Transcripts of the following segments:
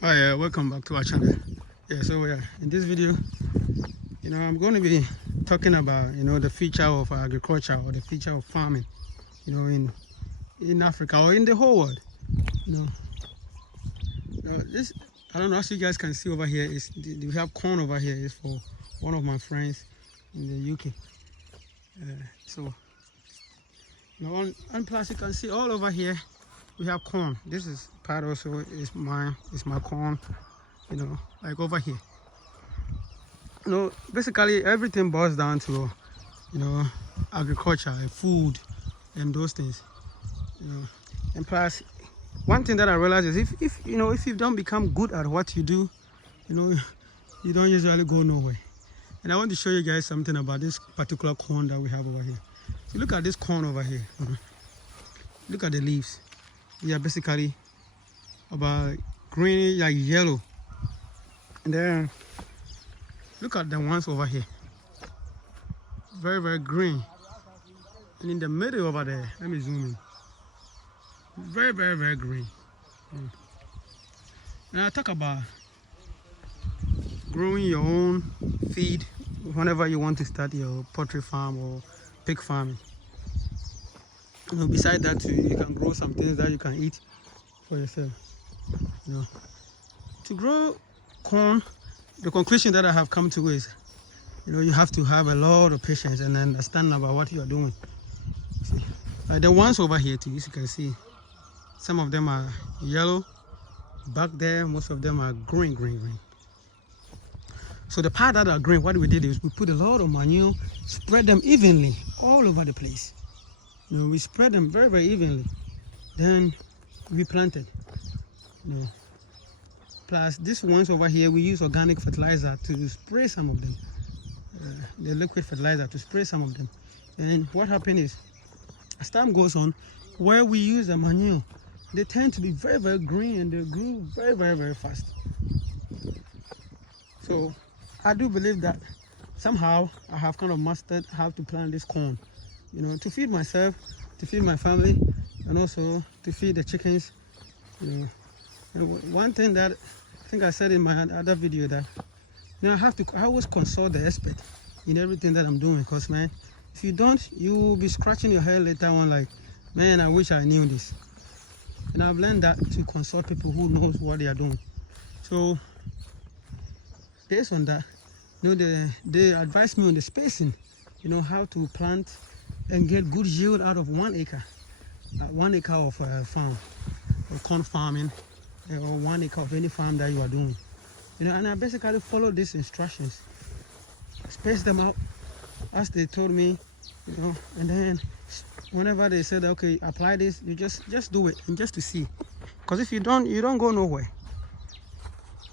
Hi, welcome back to our channel. In this video, I'm going to be talking about, the future of agriculture or the future of farming, in Africa or in the whole world. You know, this, I don't know, as you guys can see over here, we have corn over here. Is for one of my friends in the UK. So, and plus you can see all over here, we have corn. This is part also is mine, is my corn, like over here. Basically everything boils down to, agriculture, and food, and those things. And plus, one thing that I realize is if you don't become good at what you do, you know, you don't usually go nowhere. And I want to show you guys something about this particular corn that we have over here. So look at this corn over here. Look at the leaves. They are basically about green, like yellow. And then look at the ones over here. Very, very green. And in the middle over there, let me zoom in. Very, very, very green. And I talk about growing your own feed whenever you want to start your poultry farm or pig farming. Besides that, you can grow some things that you can eat for yourself. To grow corn, the conclusion that I have come to is, you have to have a lot of patience and understand about what you are doing. See, like the ones over here too, as you can see, some of them are yellow. Back there, most of them are green. So the part that are green, what we did is we put a lot of manure, spread them evenly all over the place. We spread them very, very evenly. Then we planted. Plus, these ones over here, we use organic fertilizer to spray some of them. The liquid fertilizer to spray some of them. And what happened is, as time goes on, where we use the manure, they tend to be very, very green and they grew very, very, very fast. So I do believe that somehow I have kind of mastered how to plant this corn, to feed myself, to feed my family, and also to feed the chickens. One thing that I think I said in my other video that I always consult the expert in everything that I'm doing, because man, if you don't, you will be scratching your head later on like, man, I wish I knew this. And I've learned that to consult people who knows what they are doing. So based on that, they advised me on the spacing, how to plant and get good yield out of 1 acre. 1 acre of farm, or corn farming, or 1 acre of any farm that you are doing. And I basically follow these instructions, space them out as they told me, and then whenever they said, okay, apply this, you just do it, and just to see, because if you don't go nowhere.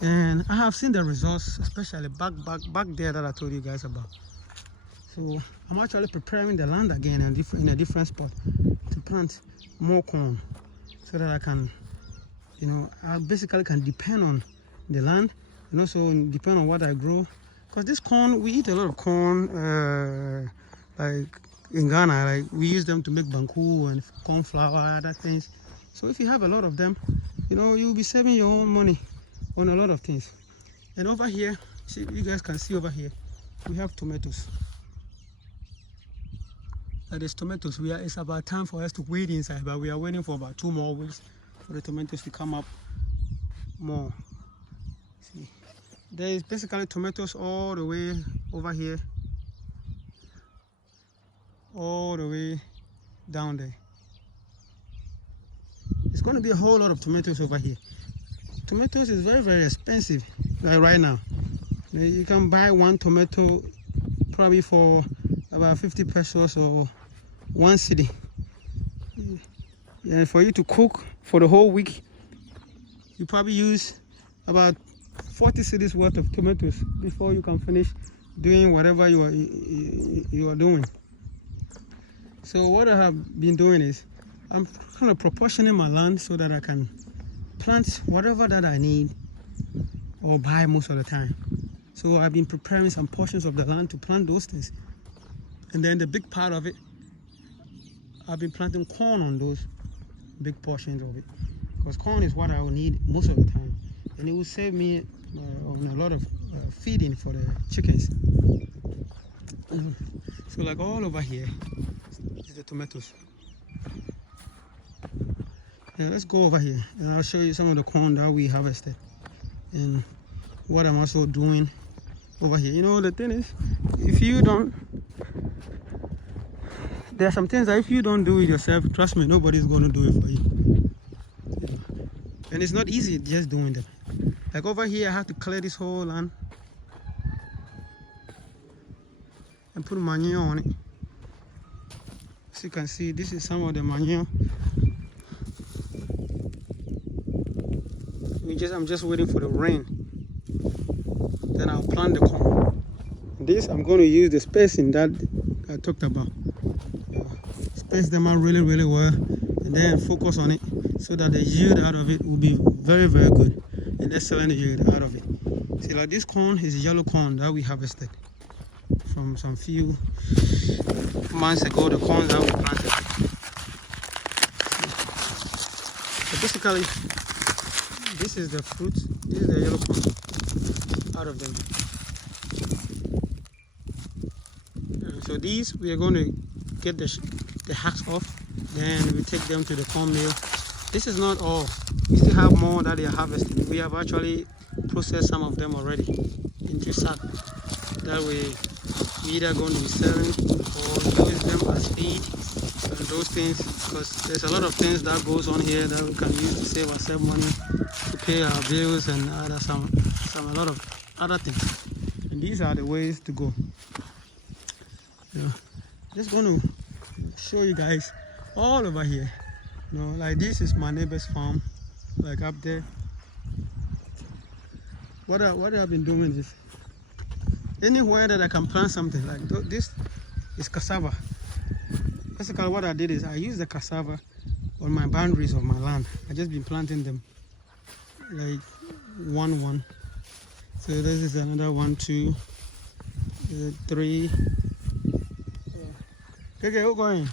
And I have seen the results, especially back there that I told you guys about. So I'm actually preparing the land again in a different spot to plant more corn, so that I can, I basically can depend on the land and also depend on what I grow. Because this corn, we eat a lot of corn, like in Ghana, like we use them to make banku and corn flour, other things. So if you have a lot of them, you'll be saving your own money on a lot of things. And over here, see, you guys can see over here, we have tomatoes. That is tomatoes. It's about time for us to wait inside, but we are waiting for about 2 more weeks for the tomatoes to come up more. See, there is basically tomatoes all the way over here, all the way down there. It's going to be a whole lot of tomatoes over here. Tomatoes is very, very expensive right now. You can buy one tomato probably for about 50 pesos or 1 cedi. And for you to cook for the whole week, you probably use about 40 cedis worth of tomatoes before you can finish doing whatever you are doing. So what I have been doing is I'm kind of proportioning my land so that I can plant whatever that I need or buy most of the time. So I've been preparing some portions of the land to plant those things, and then the big part of it, I've been planting corn on those big portions of it, because corn is what I will need most of the time. and it will save me on a lot of feeding for the chickens. So like all over here is the tomatoes. Yeah, let's go over here and I'll show you some of the corn that we harvested and what I'm also doing over here. You know, the thing is, if you don't, there are some things that if you don't do it yourself, trust me, nobody's going to do it for you. And it's not easy just doing them. Like over here, I have to clear this whole land and put manure on it. As you can see, this is some of the manure. I'm just waiting for the rain. Then I'll plant the corn. This I'm going to use the spacing that I talked about. Space them out really, really well, and then focus on it so that the yield out of it will be very, very good and excellent yield out of it. See, like this corn is yellow corn that we harvested from some few months ago. The corn that we planted. So basically, this is the fruit. This is the yellow corn out of them. So these we are going to get the hacks off, then we take them to the corn mill. This is not all. We still have more that they are harvesting. We have actually processed some of them already into sack. That way we either going to be selling or use them as feed and those things, because there's a lot of things that goes on here that we can use to save ourselves money, to pay our bills and a lot of other things. And these are the ways to go. Just going to show you guys all over here. Like this is my neighbor's farm, like up there. What I've been doing is anywhere that I can plant something, like this is cassava. Basically what I did is I used the cassava on my boundaries of my land. I just been planting them like one. So this is another 1, 2, 3. Okay, we're going.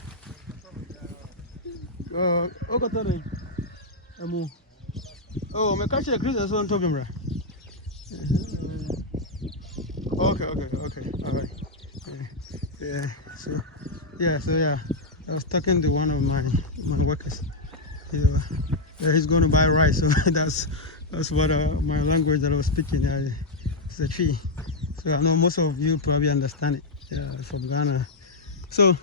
Oh, my catch the Chris is on top of him. Okay, all right. So I was talking to one of my workers. He's going to buy rice, so that's what my language that I was speaking. It's a tree. So I know most of you probably understand it. Yeah, from Ghana. So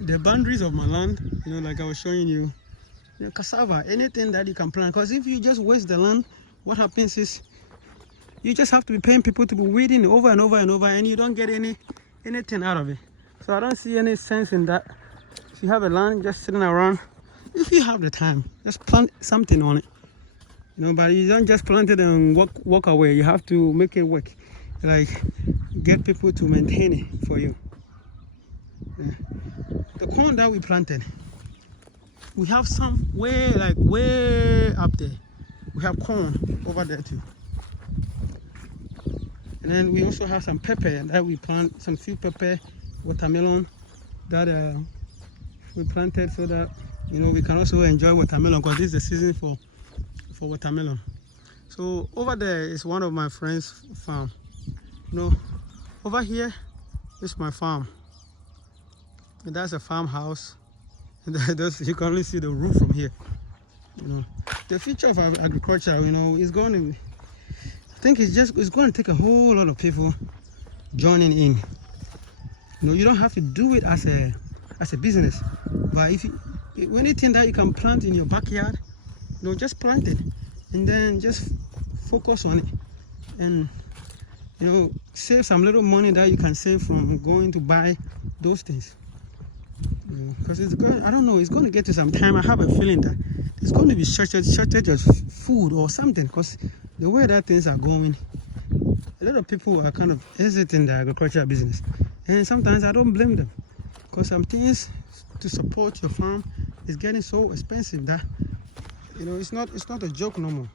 the boundaries of my land, like I was showing you, cassava, anything that you can plant. Because if you just waste the land, what happens is you just have to be paying people to be weeding over and over and over, and you don't get anything out of it. So I don't see any sense in that. If you have a land just sitting around, if you have the time, just plant something on it. But you don't just plant it and walk away. You have to make it work. Like get people to maintain it for you. The corn that we planted, we have some way up there. We have corn over there too. And then we also have some pepper that we plant, some few pepper, watermelon that we planted so that we can also enjoy watermelon, because this is the season for watermelon. So over there is one of my friends' farm. Over here is my farm. And that's a farmhouse. And you can only see the roof from here. The future of agriculture, is going to. I think it's going to take a whole lot of people joining in. You don't have to do it as a business, but if anything that you can plant in your backyard, just plant it, and then just focus on it, and save some little money that you can save from going to buy those things. Because it's going to get to some time. I have a feeling that there's going to be shortage of food or something, because the way that things are going, a lot of people are kind of hesitant in the agricultural business, and sometimes I don't blame them, because some things to support your farm is getting so expensive that it's not a joke no more.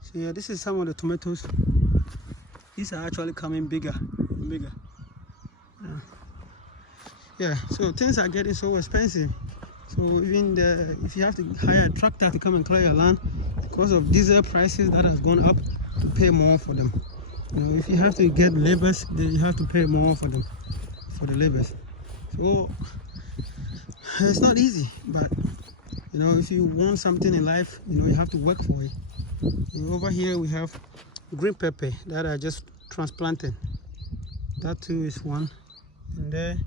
So yeah, this is some of the tomatoes. These are actually coming bigger and bigger. Yeah, so things are getting so expensive. So even if you have to hire a tractor to come and clear your land, because of diesel prices that has gone up, to pay more for them. You know, if you have to get labors, then you have to pay more for them, for the labors. So it's not easy, but you know, if you want something in life, you know, you have to work for it. You know, over here we have green pepper that I just transplanted. That too is one. And there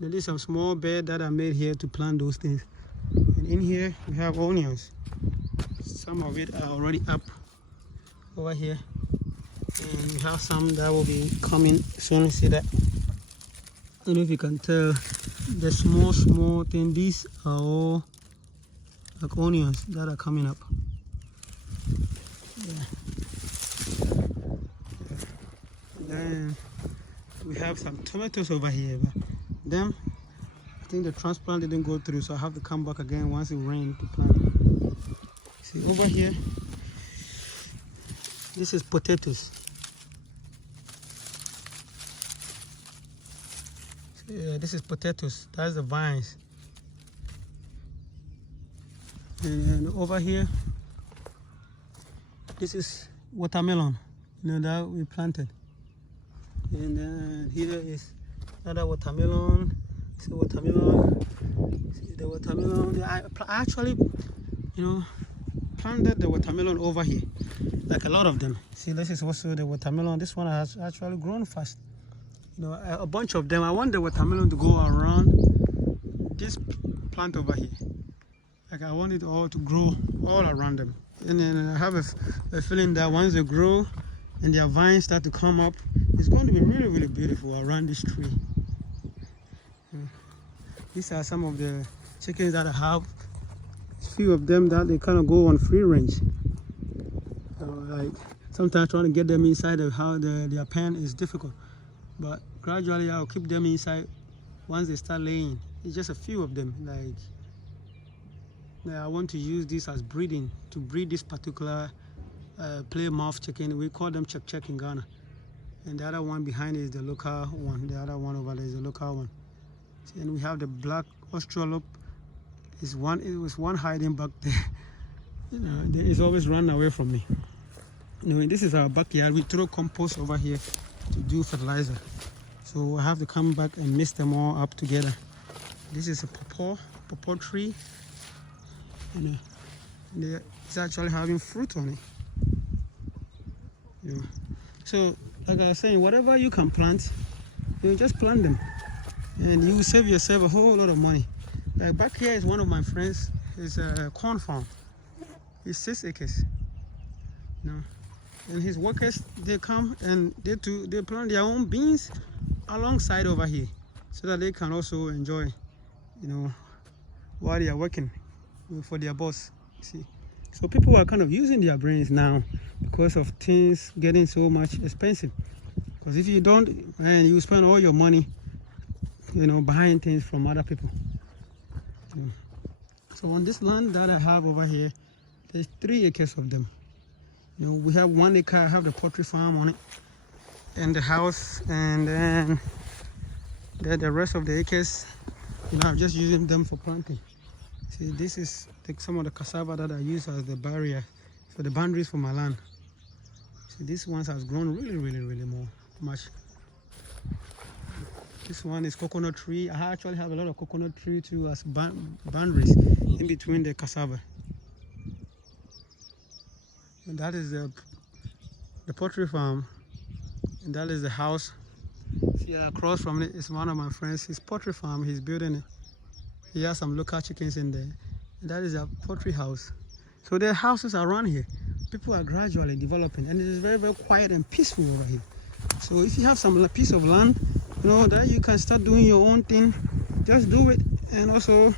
is some small bed that I made here to plant those things. And in here we have onions. Some of it are already up over here. And we have some that will be coming soon. See that? I don't know if you can tell the small thing. These are all like onions that are coming up. Yeah. Then we have some tomatoes over here, but them, I think the transplant didn't go through, so I have to come back again once it rains to plant it. See over here, this is potatoes. Yeah, this is potatoes. That's the vines. And over here, this is watermelon. You know, that we planted. And then here is another watermelon. See watermelon. See the watermelon. I actually, you know, planted the watermelon over here, like a lot of them. See, this is also the watermelon. This one has actually grown fast. You know, a bunch of them. I want the watermelon to go around this plant over here. Like I want it all to grow all around them. And then I have a feeling that once they grow and their vines start to come up, it's going to be really, really beautiful around this tree. These are some of the chickens that I have. A few of them that they kind of go on free range. Like sometimes trying to get them inside of how their pen is difficult. But gradually I'll keep them inside once they start laying. It's just a few of them. Like I want to use this as breeding, to breed this particular plymouth chicken. We call them check in Ghana. And the other one behind is the local one. The other one over there is the local one. And we have the black Australorp. It was one hiding back there. You know, it's always run away from me. You know, this is our backyard. We throw compost over here to do fertilizer. So I have to come back and mix them all up together. This is a pawpaw tree. And it's actually having fruit on it. You know. So like I was saying, whatever you can plant, you know, just plant them. And you will save yourself a whole lot of money. Like back here is one of my friends. It's a corn farm. It's 6 acres. You know. And his workers, they come and they plant their own beans alongside over here, so that they can also enjoy, you know, while they are working for their boss. See, so people are kind of using their brains now because of things getting so much expensive. Because if you don't, man, you spend all your money, you know, buying things from other people. So on this land that I have over here, there's 3 acres of them. You know, we have 1 acre. I have the poultry farm on it, and the house, and then the rest of the acres, you know, I'm just using them for planting. See, this is some of the cassava that I use as the barrier for the boundaries for my land. See, this one has grown really much. This one is coconut tree. I actually have a lot of coconut tree too as boundaries in between the cassava. And that is the poultry farm, and that is the house. See, across from it is one of my friends. His poultry farm, he's building it. He has some local chickens in there. And that is a poultry house. So there are houses around here. People are gradually developing, and it is very quiet and peaceful over here. So if you have some piece of land, you know, that you can start doing your own thing, just do it. And also, you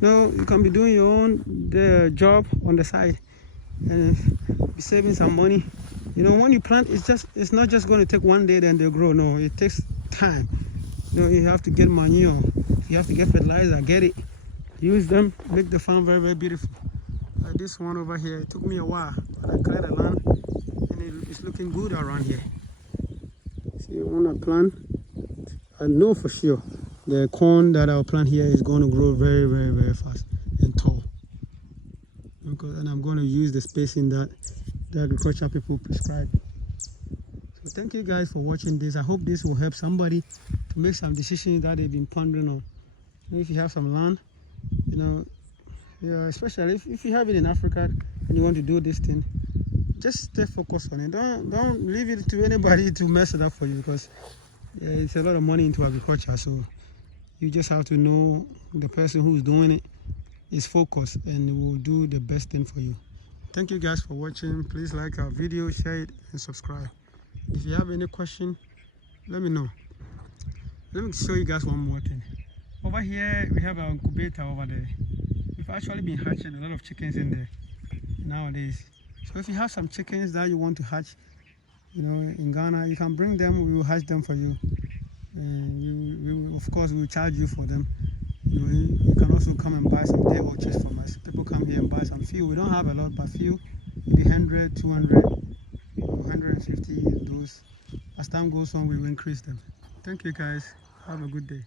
know, you can be doing your own job on the side and be saving some money. You know, when you plant, it's not just going to take one day then they grow. No, it takes time. You know, you have to get manure, you have to get fertilizer, get it, use them, make the farm very beautiful. Like this one over here, it took me a while, but I cleared the land, and it's looking good around here. See, when I plant, I know for sure the corn that I'll plant here is going to grow very fast and tall. and I'm going to use the spacing that the agriculture people prescribe. So thank you guys for watching this. I hope this will help somebody to make some decisions that they've been pondering on. If you have some land, yeah, especially if you have it in Africa and you want to do this thing, just stay focused on it. Don't leave it to anybody to mess it up for you, because it's a lot of money into agriculture. So you just have to know the person who's doing it is focused and will do the best thing for you. Thank you guys for watching. Please like our video, share it, and subscribe. If you have any question, let me know. Let me show you guys one more thing. Over here we have our incubator over there. We've actually been hatching a lot of chickens in there nowadays. So if you have some chickens that you want to hatch, in Ghana, you can bring them. We will hatch them for you, and we will, of course, we will charge you for them. You can also come and buy some day old chicks from us. People come here and buy some few. We don't have a lot, but few, maybe 100, 200, 150. Those, as time goes on, we will increase them. Thank you guys. Have a good day.